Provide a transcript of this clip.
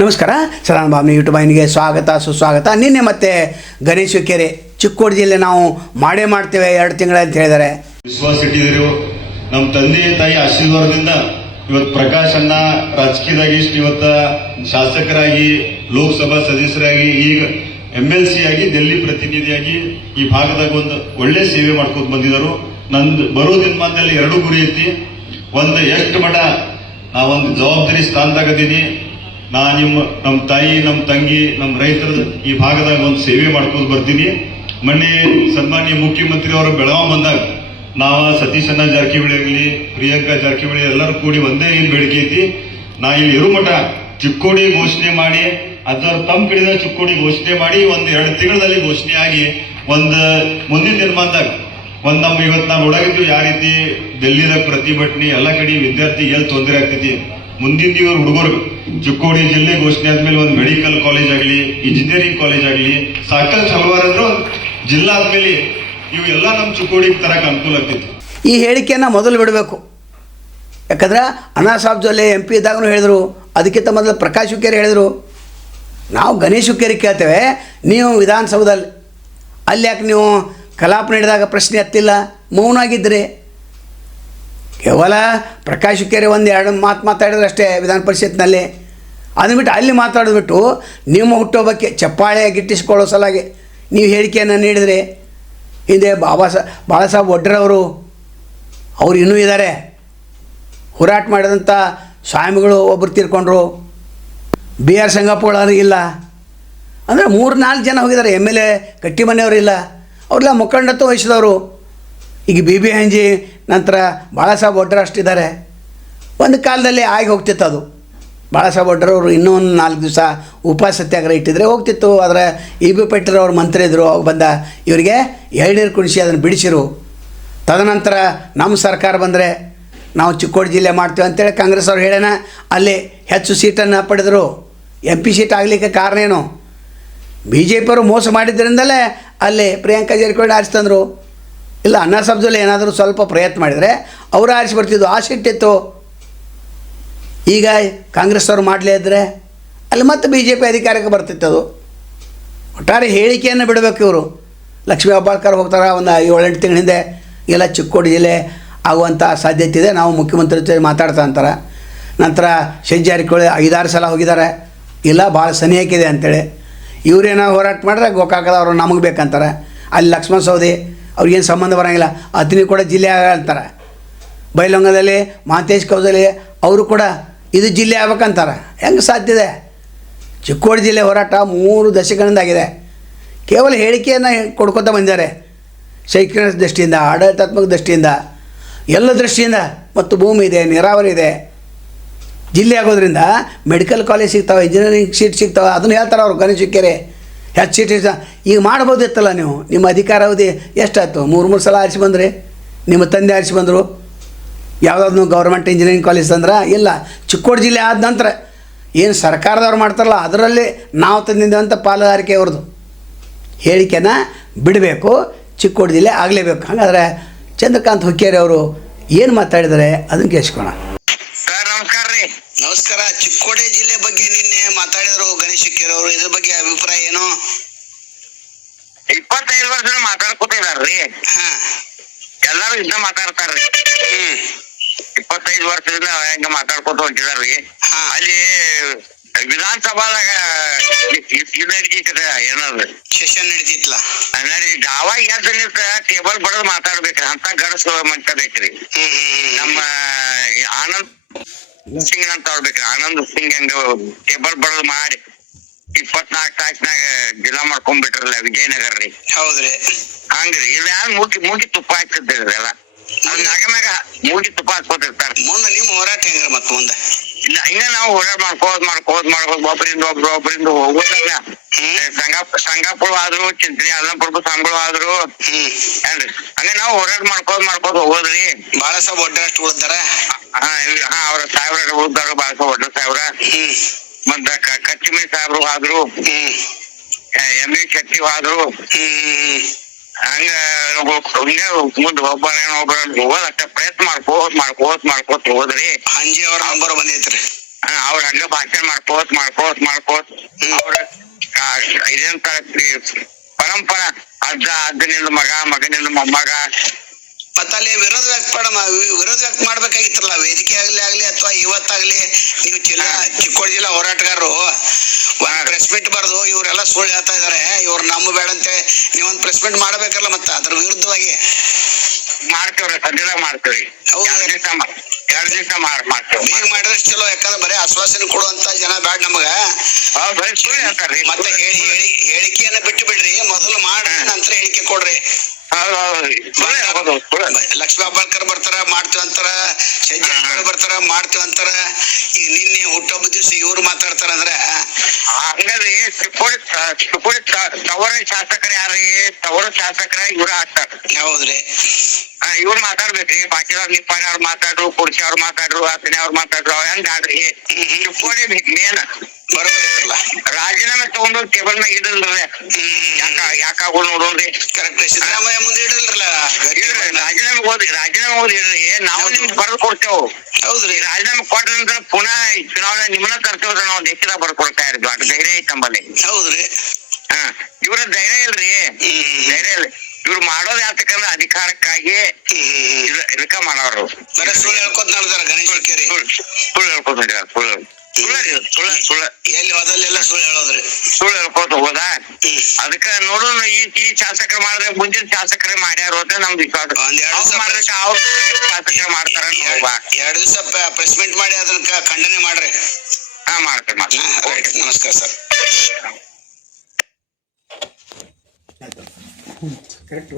ನಮಸ್ಕಾರ ಸದಾನಂದ ಬಾಬು ಯೂಟ್ಯೂಬ್ ವಾಹಿನಿಗೆ ಸ್ವಾಗತ ಸುಸ್ವಾಗತ. ನಿನ್ನೆ ಮತ್ತೆ ಗಣೇಶ ಕೆರೆ ಚಿಕ್ಕೋಡಿ ಜಿಲ್ಲೆ ನಾವು ಮಾಡ್ತೇವೆ 2 ತಿಂಗಳ ಅಂತ ಹೇಳಿದ್ದಾರೆ. ವಿಶ್ವಾಸ ಇಟ್ಟಿದ್ರು. ನಮ್ಮ ತಂದೆ ತಾಯಿ ಆಶೀರ್ವಾದದಿಂದ ಇವತ್ತು ಪ್ರಕಾಶ್ ಅಣ್ಣ ರಾಜಕೀಯದಾಗಿ ಇವತ್ತ ಶಾಸಕರಾಗಿ, ಲೋಕಸಭಾ ಸದಸ್ಯರಾಗಿ, ಈಗ MLC ಆಗಿ, ಡೆಲ್ಲಿ ಪ್ರತಿನಿಧಿಯಾಗಿ ಈ ಭಾಗದಾಗ ಒಂದು ಒಳ್ಳೆ ಸೇವೆ ಮಾಡ್ಕೊಂಡು ಬಂದಿದ್ದಾರೆ. ನಂದು ಬರೋ ದಿನಮಾನದಲ್ಲಿ 2 ಗುರಿ ಐತಿ. ಒಂದು ಎಷ್ಟು ಮಠ ನಾವೊಂದು ಜವಾಬ್ದಾರಿ ಸ್ಥಾನದಾಗದೀನಿ. ನಮ್ಮ ತಾಯಿ, ನಮ್ಮ ತಂಗಿ, ನಮ್ಮ ರೈತರ ಈ ಭಾಗದಾಗ ಒಂದು ಸೇವೆ ಮಾಡ್ಕೊಂಡು ಬರ್ತೀನಿ. ಮೊನ್ನೆ ಸನ್ಮಾನ್ಯ ಮುಖ್ಯಮಂತ್ರಿ ಅವರು ಬೆಳಗಾವಿ ಬಂದಾಗ ನಾವು ಸತೀಶ್ ಅಣ್ಣ ಜಾರಕಿಹೊಳಿ ಆಗಲಿ, ಪ್ರಿಯಾಂಕಾ ಜಾರಕಿಹೊಳಿ ಎಲ್ಲರೂ ಕೂಡಿ ಒಂದೇ ಏನ್ ಬೇಡಿಕೆ ಐತಿ, ನಾ ಇಲ್ಲಿ ಇರು ಮಠ ಚಿಕ್ಕೋಡಿ ಘೋಷಣೆ ಮಾಡಿ, ಅದರ ತಮ್ಮ ಕಡೆದ ಚಿಕ್ಕೋಡಿ ಘೋಷಣೆ ಮಾಡಿ 1-2 ತಿಂಗಳಲ್ಲಿ ಘೋಷಣೆ ಆಗಿ ಮುಂದಿನ ದಿನಮಾನದಾಗ ನಮ್ಮ ಇವತ್ತು ನಾವು ನೋಡಾಗಿದ್ದೀವಿ ಯಾವ ರೀತಿ ಡೆಲ್ಲಿದಾಗ ಪ್ರತಿಭಟನೆ ಎಲ್ಲ ಕಡೆ ವಿದ್ಯಾರ್ಥಿ ಎಲ್ಲಿ ತೊಂದರೆ ಆಗ್ತೈತಿ. ಮುಂದಿನ ದಿವಸ ಹುಡುಗರು ಚಿಕ್ಕೋಡಿ ಜಿಲ್ಲೆ ಘೋಷಣೆ ಆದ್ಮೇಲೆ ಒಂದು ಮೆಡಿಕಲ್ ಕಾಲೇಜ್ ಆಗಲಿ, ಇಂಜಿನಿಯರಿಂಗ್ ಕಾಲೇಜ್ ಆಗಲಿ, ಸಾಕಷ್ಟು ಹಲವಾರು ಜಿಲ್ಲಾ ಆದ್ಮೇಲೆ ಇವೆಲ್ಲ ನಮ್ಮ ಚಿಕ್ಕೋಡಿಗೆ ತರಕ ಅನುಕೂಲ ಆಗ್ತೈತಿ. ಈ ಹೇಳಿಕೆಯನ್ನು ಮೊದಲು ಬಿಡಬೇಕು. ಯಾಕಂದ್ರೆ ಅನಾ ಸಾಬ್ ಜೊಲ್ಲೆ MP ಇದ್ದಾಗೂ ಹೇಳಿದರು, ಅದಕ್ಕಿಂತ ಮೊದಲು ಪ್ರಕಾಶ್ ಹುಕ್ಕೇರಿ ಹೇಳಿದರು, ನಾವು ಗಣೇಶ್ ಹುಕ್ಕೇರಿ ಕೇಳ್ತೇವೆ, ನೀವು ವಿಧಾನಸೌಧದಲ್ಲಿ ಅಲ್ಲಿ ಯಾಕೆ ನೀವು ಕಲಾಪ ನಡೆದಾಗ ಪ್ರಶ್ನೆ ಎತ್ತಿಲ್ಲ, ಮೌನಾಗಿದ್ದರೆ. ಕೇವಲ ಪ್ರಕಾಶ್ ಹುಕ್ಕೇರಿ 1-2 ಮಾತು ಮಾತಾಡಿದ್ರೆ ಅಷ್ಟೇ ವಿಧಾನ ಪರಿಷತ್ನಲ್ಲಿ. ಅದನ್ನು ಬಿಟ್ಟು ಅಲ್ಲಿ ಮಾತಾಡಿದ್ಬಿಟ್ಟು ನಿಮ್ಮ ಹುಟ್ಟುಹಬ್ಬಕ್ಕೆ ಚಪ್ಪಾಳೆ ಗಿಟ್ಟಿಸ್ಕೊಳ್ಳೋ ಸಲಾಗಿ ನೀವು ಹೇಳಿಕೆಯನ್ನು ನೀಡಿದರೆ, ಹಿಂದೆ ಬಾಳಾಸಾಹೇಬ್ ಒಡ್ರೆಯವರು ಅವರು ಇನ್ನೂ ಇದ್ದಾರೆ. ಹೋರಾಟ ಮಾಡಿದಂಥ ಸ್ವಾಮಿಗಳು ಒಬ್ಬರು ತೀರ್ಕೊಂಡ್ರು, BR ಸಂಗಪ್ಪಗಳು ಇಲ್ಲ. ಅಂದರೆ 3-4 ಜನ ಹೋಗಿದ್ದಾರೆ. MLA ಕಟ್ಟಿಮನೆಯವರಿಲ್ಲ, ಅವರೆಲ್ಲ ಮುಖಂಡತ್ವ ವಹಿಸಿದವರು. ಈಗ BB ಹಂಜಿ ನಂತರ ಬಾಳಾಸಾಹೇಬ್ ಒಡ್ರೆ ಅಷ್ಟಿದ್ದಾರೆ. ಒಂದು ಕಾಲದಲ್ಲಿ ಆಗಿ ಹೋಗ್ತಿತ್ತು ಅದು. ಬಾಳಾಸಾಹೇಬ್ ಒಡ್ರೆಯವರು ಇನ್ನೂ ಒಂದು 4 ದಿವಸ ಉಪವಾಸ ಸತ್ಯಾಗ್ರಹ ಇಟ್ಟಿದ್ರೆ ಹೋಗ್ತಿತ್ತು. ಆದರೆ EB ಪಾಟೀಲ್ ಅವರು ಮಂತ್ರಿ ಇದ್ದರು, ಅವಾಗ ಬಂದ ಇವರಿಗೆ ಎಳ್ನೀರು ಕುಡಿಸಿ ಅದನ್ನು ಬಿಡಿಸಿರು. ತದನಂತರ ನಮ್ಮ ಸರ್ಕಾರ ಬಂದರೆ ನಾವು ಚಿಕ್ಕೋಡಿ ಜಿಲ್ಲೆ ಮಾಡ್ತೀವಿ ಅಂತೇಳಿ ಕಾಂಗ್ರೆಸ್ ಅವ್ರು ಹೇಳೋಣ, ಅಲ್ಲಿ ಹೆಚ್ಚು ಸೀಟನ್ನು ಪಡೆದರು. MP ಸೀಟ್ ಆಗಲಿಕ್ಕೆ ಕಾರಣ ಏನು? BJP ಅವರು ಮೋಸ ಮಾಡಿದ್ದರಿಂದಲೇ ಅಲ್ಲಿ ಪ್ರಿಯಾಂಕಾ ಜಾರಕಿಹೊಳಿ ಆರಿಸ್ತಂದರು. ಇಲ್ಲ, ಅಣ್ಣಾ ಸಾಬ್ ಜೊಲ್ಲೆ ಏನಾದರೂ ಸ್ವಲ್ಪ ಪ್ರಯತ್ನ ಮಾಡಿದರೆ ಅವರು ಆರಿಸಿ ಬರ್ತಿದ್ದು, ಆ ಸಿಟ್ಟಿತ್ತು. ಈಗ ಕಾಂಗ್ರೆಸ್ ಅವರು ಮಾಡಲೇ ಇದ್ದರೆ ಅಲ್ಲಿ ಮತ್ತೆ BJP ಅಧಿಕಾರಕ್ಕೆ ಬರ್ತಿತ್ತದು. ಒಟ್ಟಾರೆ ಹೇಳಿಕೆಯನ್ನು ಬಿಡಬೇಕು ಇವರು. ಲಕ್ಷ್ಮೀ ಹೆಬ್ಬಾಳ್ಕರ್ ಹೋಗ್ತಾರೆ ಒಂದು 7-8 ತಿಂಗಳ ಹಿಂದೆ, ಎಲ್ಲ ಚಿಕ್ಕೋಡಿ ಜಿಲ್ಲೆ ಆಗುವಂಥ ಸಾಧ್ಯತೆ ಇದೆ, ನಾವು ಮುಖ್ಯಮಂತ್ರಿ ಜೊತೆ ಮಾತಾಡ್ತಾ ಅಂತಾರೆ. ನಂತರ ಸತೀಶ್ ಜಾರಕಿಹೊಳಿ 5-6 ಸಲ ಹೋಗಿದ್ದಾರೆ, ಇಲ್ಲ ಭಾಳ ಸನಿಯಾಕಿದೆ ಅಂತೇಳಿ. ಇವರೇನೋ ಹೋರಾಟ ಮಾಡಿದ್ರೆ ಗೋಕಾಕದವರು ನಮಗೆ ಬೇಕಂತಾರೆ. ಅಲ್ಲಿ ಲಕ್ಷ್ಮಣ ಸವದಿ ಅವ್ರಿಗೇನು ಸಂಬಂಧ ಬರೋಂಗಿಲ್ಲ, ಅತನಿ ಕೂಡ ಜಿಲ್ಲೆ ಆಗಂತಾರೆ. ಬೈಲೊಂಗದಲ್ಲಿ ಮಹಂತೇಶ್ ಕೌಜಲಿ ಅವರು ಕೂಡ ಇದು ಜಿಲ್ಲೆ ಆಗ್ಬೇಕಂತಾರೆ. ಹೆಂಗೆ ಸಾಧ್ಯ ಇದೆ? ಚಿಕ್ಕೋಡಿ ಜಿಲ್ಲೆ ಹೋರಾಟ 3 ದಶಕಗಳಿಂದಾಗಿದೆ. ಕೇವಲ ಹೇಳಿಕೆಯನ್ನು ಕೊಡ್ಕೊತ ಬಂದಿದ್ದಾರೆ. ಶೈಕ್ಷಣಿಕ ದೃಷ್ಟಿಯಿಂದ, ಆಡಳಿತಾತ್ಮಕ ದೃಷ್ಟಿಯಿಂದ, ಎಲ್ಲ ದೃಷ್ಟಿಯಿಂದ, ಮತ್ತು ಭೂಮಿ ಇದೆ, ನೀರಾವರಿ ಇದೆ. ಜಿಲ್ಲೆ ಆಗೋದ್ರಿಂದ ಮೆಡಿಕಲ್ ಕಾಲೇಜ್ ಸಿಗ್ತಾವೆ, ಇಂಜಿನಿಯರಿಂಗ್ ಸೀಟ್ ಸಿಗ್ತಾವೆ. ಅದನ್ನು ಹೇಳ್ತಾರೆ ಅವರು. ಗಣೇಶ್ ಹುಕ್ಕೇರಿ ಹೆಚ್ಚು ಸೀಟ್ ಈಗ ಮಾಡ್ಬೋದಿತ್ತಲ್ಲ ನೀವು. ನಿಮ್ಮ ಅಧಿಕಾರಾವಧಿ ಎಷ್ಟಾಯ್ತು? 3 ಸಲ ಆರಿಸಿ ಬಂದ್ರಿ, ನಿಮ್ಮ ತಂದೆ ಆರಿಸಿ ಬಂದರು. ಯಾವುದಾದ್ರು ಗೌರ್ಮೆಂಟ್ ಇಂಜಿನಿಯರಿಂಗ್ ಕಾಲೇಜ್ ತಂದ್ರೆ ಇಲ್ಲ. ಚಿಕ್ಕೋಡಿ ಜಿಲ್ಲೆ ಆದ ನಂತರ ಏನು ಸರ್ಕಾರದವ್ರು ಮಾಡ್ತಾರಲ್ಲ ಅದರಲ್ಲಿ ನಾವು ತಂದಿದ್ದೇವಂತ ಪಾಲುದಾರಿಕೆ ಅವ್ರದ್ದು. ಹೇಳಿಕೆನ ಬಿಡಬೇಕು, ಚಿಕ್ಕೋಡಿ ಜಿಲ್ಲೆ ಆಗಲೇಬೇಕು. ಹಾಗಾದರೆ ಚಂದ್ರಕಾಂತ್ ಹುಕ್ಕೇರಿ ಅವರು ಏನು ಮಾತಾಡಿದ್ದಾರೆ ಅದನ್ನು ಕೇಳಿಸ್ಕೋಣ. ನಮಸ್ಕಾರ. ಚಿಕ್ಕೋಡಿ ಜಿಲ್ಲೆ ಬಗ್ಗೆ ನಿನ್ನೆ ಮಾತಾಡಿದ್ರು ಗಣೇಶ್ ಹುಕ್ಕೇರಿ ಅವರು, ಇದ್ರ ಬಗ್ಗೆ ಅಭಿಪ್ರಾಯ ಏನು? 25 ವರ್ಷ ಮಾತಾಡ್ಕೊತಿದಾರ್ರಿ. ಎಲ್ಲಾರು ಇದ್ದ ಮಾತಾಡ್ತಾರ್ರಿ. 25 ವರ್ಷದಿಂದ ಹೆಂಗ ಮಾತಾಡ್ಕೊತ ಹೊಂಟಿದಾರ್ರಿ. ಅಲ್ಲಿ ವಿಧಾನಸಭಾದಾಗ ಏನಾದ್ರು ಸೆಷನ್ ನಡೀತಿತ್ಲ, ಅವಾಗ ಎದ್ದು ನಿಂತ ಟೇಬಲ್ ಬಡದ್ ಮಾತಾಡ್ಬೇಕ್ರಿ. ಅಂತ ಗಡಸು ಮಂಚ ಬೇಕ್ರಿ. ನಮ್ಮ ಆನಂದ್ ಸಿಂಗ್ ಅಂತ ಅವ್ರ್ಬೇಕ್ರಿ. ಆನಂದ್ ಸಿಂಗ್ ಹಂಗ ಟೇಬಲ್ ಬಡದ್ ಮಾಡಿ 24 ತಾಸ್ನಾಗ ಜಿಲ್ಲಾ ಮಾಡ್ಕೊಂಡ್ಬಿಟ್ರಲ್ಲ ವಿಜಯನಗರ ರೀ. ಹೌದ್ರಿ, ಹಂಗ್ರಿ. ಇದು ಯಾರು ಮೂಗಿ ತುಪ್ಪ ಹಾಕ್ತಿದ್ರಿ ಎಲ್ಲ. ಅದ್ ಮ್ಯಾಗ ಮೂಗಿ ತುಪ್ಪ ಹಾಕ್ಕೋತಿರ್ತಾರ. ಮುಂದೆ ನಿಮ್ಮ ಹೋರಾಟ ಹೆಂಗ್ರಿ? ಮತ್ತೆ ಮುಂದೆ ಇಲ್ಲ, ಹಿಂಗ ನಾವು ಹೋರಾಟ ಮಾಡ್ಕೋದ್ ಒಬ್ಬರಿಂದ ಹೋಗೋದಾಗ ಸಂಗಾಪುರ ಆದ್ರು, ಚಿಂತನೆ ಅಲ್ಲಂಪುರ ಸಂಘಗಳು ಆದ್ರು ಏನ್ರಿ, ಹಂಗ ನಾವು ಹೋರಾಟ ಮಾಡ್ಕೋದ್ ಹೋಗೋದ್ರಿ. ಬಾಳಾಸಾಹೇಬ್ ಒಡ್ರೆ ಅಷ್ಟು ಉಳಿದಾರ. ಅವ್ರ ಸಾಹೇಬ್ರ ಉಳಿದಾರು, ಬಾಳಾಸಾಹೇಬ್ ಒಡ್ರೆ ಸಾಹೇಬ್ರ, ಮತ್ತ ಕಚ್ಚಿಮಿ ಸಾಹೇಬ್ರು ಆದ್ರು, MV ಶೆಟ್ಟಿ ಆದ್ರು. ಹಂಗ ಮುಂದೆ ಒಬ್ಬರ ಹೋಗೋದ್ ಅಷ್ಟ ಪ್ರಯತ್ನ ಮಾಡ್ಕೋತ್ ಹೋದ್ರಿ. ಹಂಜಿ ಅವ್ರ ನಂಬರ್ ಬಂದೈತ್ರಿ. ಅವ್ರ ಹಂಗ ಭಾಷಣ ಮಾಡ್ಕೋತ್ ಅವ್ರ ಇದಂತ ಪರಂಪರ ಅಜ್ಜನಿಂದ ಮಗನಿಂದ ಮೊಮ್ಮಗ. ಮತ್ತ ಅಲ್ಲಿ ವಿರೋಧ ವ್ಯಕ್ತ ಮಾಡ್ಬೇಕಾಗಿತ್ತಲ್ಲ, ವೇದಿಕೆ ಆಗ್ಲಿ ಅಥವಾ ಇವತ್ತಾಗ್ಲಿ ನೀವು ಚಿಕ್ಕೋಡಿ ಜಿಲ್ಲಾ ಹೋರಾಟಗಾರರು ಒಂದ್ ಪ್ರೆಸ್ ಮೀಟ್ ಬರ್ದು ಇವರೆಲ್ಲ ಸುಳ್ಳು ಹೇಳ್ತಾ ಇದಾರೆ, ಇವ್ರು ನಮ್ಮ ಬೇಡ ಅಂತ ನೀವೊಂದ್ ಪ್ರೆಸ್ ಮೀಟ್ ಮಾಡ್ಬೇಕಲ್ಲ, ಮತ್ತ ಅದ್ರ ವಿರುದ್ಧವಾಗಿ ಮಾಡ್ತೇವ್ರಿ. ಸದ್ಯದಾಗ ಮಾಡ್ತೇವ್ರಿ. 2 ದಿವಸ ಮಾಡ್ತೇವೆ. ಬೇಗ ಮಾಡಿದ್ರೆ ಚಲೋ, ಯಾಕಂದ್ರೆ ಬರೀ ಆಶ್ವಾಸನೆ ಕೊಡುವಂತ ಜನ ಬ್ಯಾಡ ನಮಗ. ಮತ್ತೆ ಹೇಳಿಕೆಯನ್ನ ಬಿಟ್ಟು ಬಿಡ್ರಿ, ಮೊದಲು ಮಾಡ್ರಿ ನಂತರ ಹೇಳಿಕೆ ಕೊಡ್ರಿ. ಲಕ್ಷ್ಮೀ ಹೆಬ್ಬಾಳ್ಕರ್ ಬರ್ತಾರ ಮಾಡ್ತೀವಿ ಅಂತಾರ, ಸಂಜೆ ಬರ್ತಾರ ಮಾಡ್ತೀವಿ ಅಂತಾರ. ಈಗ ನಿನ್ನೆ ಹುಟ್ಟೊಬ್ಬ ದಿವಸ ಇವ್ರು ಮಾತಾಡ್ತಾರ ಅಂದ್ರ ಹಂಗರಿ ಚಿಕ್ಕೋಡಿ ತವರ ಶಾಸಕರ ಯಾರೀ? ತವರ ಶಾಸಕರ ಇವ್ರ ಆಗ್ತಾರ. ಹೌದ್ರಿ, ಇವ್ರು ಮಾತಾಡ್ಬೇಕ್ರಿ. ಬಾಕಿದವ್ರು ನಿಪ್ಪಾಣಿ ಅವ್ರು ಮಾತಾಡ್ರು, ಕುರ್ಚಿ ಅವ್ರು ಮಾತಾಡ್ರು, ಅತನಿ ಅವ್ರು ಮಾತಾಡ್ರು, ಅವ್ ಹೆಂಗ್ ಆಡ್ರಿ? ಚಿಕ್ಕೋಡಿ ಮೇನ್ ಬರೋದಿಲ್ಲ. ರಾಜೀನಾಮೆ ತಗೊಂಡು ಟೇಬಲ್ ಮ್ಯಾಗ ಇಡಲ್ರಿ. ಯಾಕಾಗೋ ನೋಡೋಣ್ರಿ. ಕರೆಕ್ಟ್. ಸಿದ್ದರಾಮಯ್ಯ ಮುಂದೆ ಇಡಲ್ರಲ್ಲ. ರಾಜೀನಾಮೆ ಓದಿ ಇಡ್ರಿ, ನಾವು ನಿಮ್ಗೆ ಬರೆದು ಕೊಡ್ತೇವ್. ಹೌದ್ರಿ, ರಾಜೀನಾಮೆ ಕೊಟ್ಟ ನಂತರ ಪುನಃ ಚುನಾವಣೆ ನಿಮ್ಮನ್ನ ತರ್ತೇವ್ರಿ. ನಾವು ದೇಶದಾಗ ಬರ್ಕೊಡ್ತಾ ಇರ್ತೀವಿ. ಅಷ್ಟು ಧೈರ್ಯ ಐತಿ ನಮ್ಮಲ್ಲಿ. ಹೌದ್ರಿ. ಇವ್ರ ಧೈರ್ಯ ಇಲ್ರಿ, ಧೈರ್ಯ ಇಲ್ಲ. ಇವ್ರು ಮಾಡೋದ್ ಯಾತಕಂದ್ರೆ ಅಧಿಕಾರಕ್ಕಾಗಿ ಇದಕ್ಕ ಮಾಡೋರು. ಬರೀ ಸುಳ್ಳು ಹೇಳ್ಕೊತ ನಡೆದಾರ ಗಣೇಶ್ ಹುಕ್ಕೇರಿ. ಸುಳ್ಳು ಹೇಳ್ಕೊತ ಸುಳ್ಳು ಎಲ್ಲಿ ಹೋದಲ್ಲೆಲ್ಲ ಸುಳ್ಳು ಹೇಳೋದ್ರಿ, ಸುಳ್ಳು ಹೇಳ್ಕೊತ ಹೋದ. ಅದಕ್ಕ ನೋಡೋಣ, ಈ ಶಾಸಕರು ಮಾಡಿದ್ರೆ ಮುಂದಿನ ಶಾಸಕರೇ ಮಾಡ್ಯಾರ ಅಂತ ನಮ್ದು ವಿಶ್ವಾಸ. ಮಾಡ್ಬೇಕು, ಅವ್ರ ಶಾಸಕರು ಮಾಡ್ತಾರ. 2 ದಿವಸ ಪ್ರೆಸ್ ಮೀಟ್ ಮಾಡಿ ಅದನ್ನ ಖಂಡನೆ ಮಾಡ್ರಿ. ಮಾಡ್ತೇವೆ. ನಮಸ್ಕಾರ ಸರ್. ಕರೆಕ್ಟ್